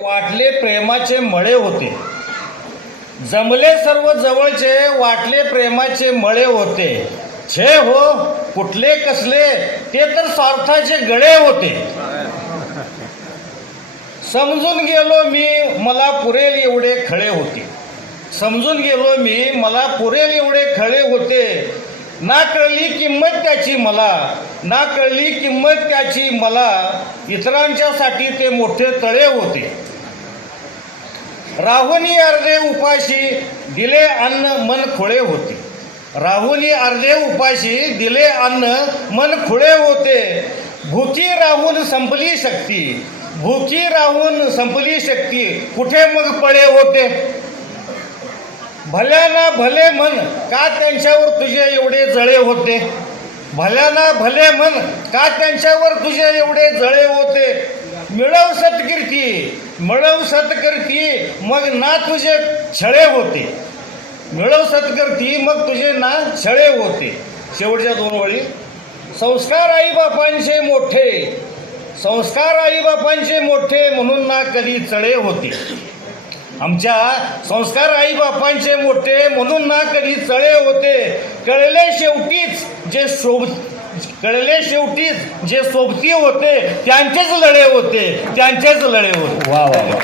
वाटले प्रेमाचे मळे होते, जमले सर्व जवळचे, वाटले प्रेमाचे मळे होते. छे हो कुठले कसले, ते तर स्वार्थाचे गळे होते. समजून गेलो मी मला पुरेल एवढे खळे होते. समजून गेलो मी मला पुरेल एवढे खळे होते. ना कळली किंमत त्याची मला, ना कळली किंमत त्याची मला. इतरांच्यासाठी ते मोठे तळे होते. राहुनी अर्धे उपाशी दिले अन्न मन खुळे होते. राहुनी अर्धे उपाशी दिले अन्न मन खुळे होते. भुकी राहून संपली शक्ती, भुकी राहून संपली शक्ती. कुठे मग पळे होते. भल्याना भले म्हण का त्यांच्यावर तुझे एवढे जळे होते. भल्याना भले म्हण का त्यांच्यावर तुझे एवढे जळे होते. मिळव सत्कीर्ती, मिळव सत्कीर्ती मग ना तुझे छळे होते. मिळव सत्कीर्ती मग तुझे ना छळे होते. शेवटच्या दोन वळी. संस्कार आईबापांचे मोठे, संस्कार आईबापांचे मोठे म्हणून ना कधी चळे होते. आमच्या संस्कार आईबापांचे मोठे म्हणून ना कधी चळे होते. कळले शेवटीच जे सोबती होते त्यांचेच लढे होते, त्यांचेच लढे होते. वा वा वा.